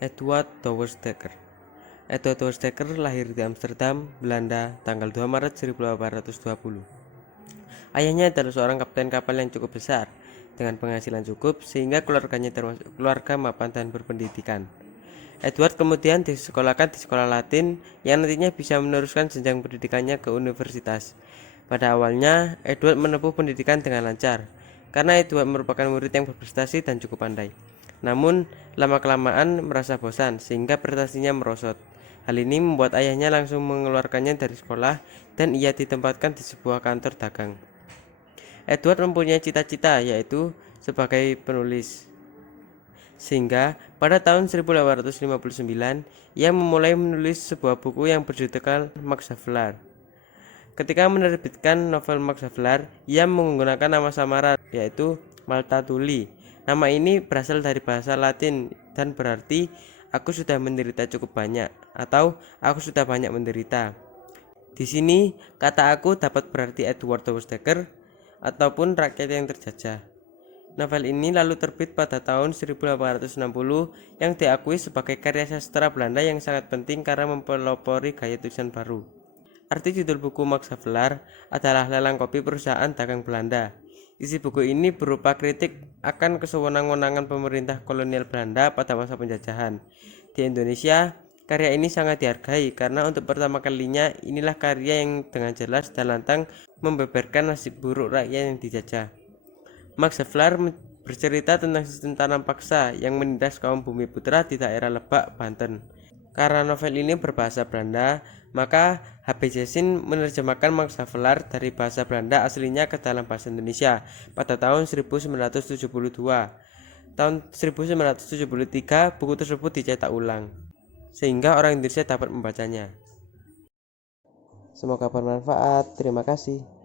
Eduard Douwes-Dekker. Eduard Douwes-Dekker lahir di Amsterdam, Belanda, tanggal 2 Maret 1820. Ayahnya adalah seorang kapten kapal yang cukup besar, dengan penghasilan cukup sehingga keluarganya termasuk keluarga mapan dan berpendidikan. Edward kemudian disekolahkan di sekolah Latin yang nantinya bisa meneruskan jenjang pendidikannya ke universitas. Pada awalnya, Edward menempuh pendidikan dengan lancar, karena Edward merupakan murid yang berprestasi dan cukup pandai. Namun, lama-kelamaan merasa bosan sehingga prestasinya merosot. Hal ini membuat ayahnya langsung mengeluarkannya dari sekolah dan ia ditempatkan di sebuah kantor dagang. Edward mempunyai cita-cita yaitu sebagai penulis. Sehingga pada tahun 1859 ia memulai menulis sebuah buku yang berjudul Max Havelaar. Ketika menerbitkan novel Max Havelaar, ia menggunakan nama samaran yaitu Multatuli. Nama ini berasal dari bahasa Latin dan berarti aku sudah menderita cukup banyak atau aku sudah banyak menderita. Di sini kata aku dapat berarti Eduard Douwes-Dekker ataupun rakyat yang terjajah. Novel ini lalu terbit pada tahun 1860 yang diakui sebagai karya sastra Belanda yang sangat penting karena mempelopori gaya tulisan baru. Arti judul buku Max Havelaar adalah lelang kopi perusahaan dagang Belanda. Isi buku ini berupa kritik akan kesewenang-wenangan pemerintah kolonial Belanda pada masa penjajahan. Di Indonesia, karya ini sangat dihargai karena untuk pertama kalinya inilah karya yang dengan jelas dan lantang membeberkan nasib buruk rakyat yang dijajah. Max Havelaar bercerita tentang sistem tanam paksa yang menindas kaum bumi putra di daerah Lebak, Banten. Karena novel ini berbahasa Belanda, maka H.B. Jessin menerjemahkan Max Havelaar dari bahasa Belanda aslinya ke dalam bahasa Indonesia pada tahun 1972. Tahun 1973 buku tersebut dicetak ulang, sehingga orang Indonesia dapat membacanya. Semoga bermanfaat. Terima kasih.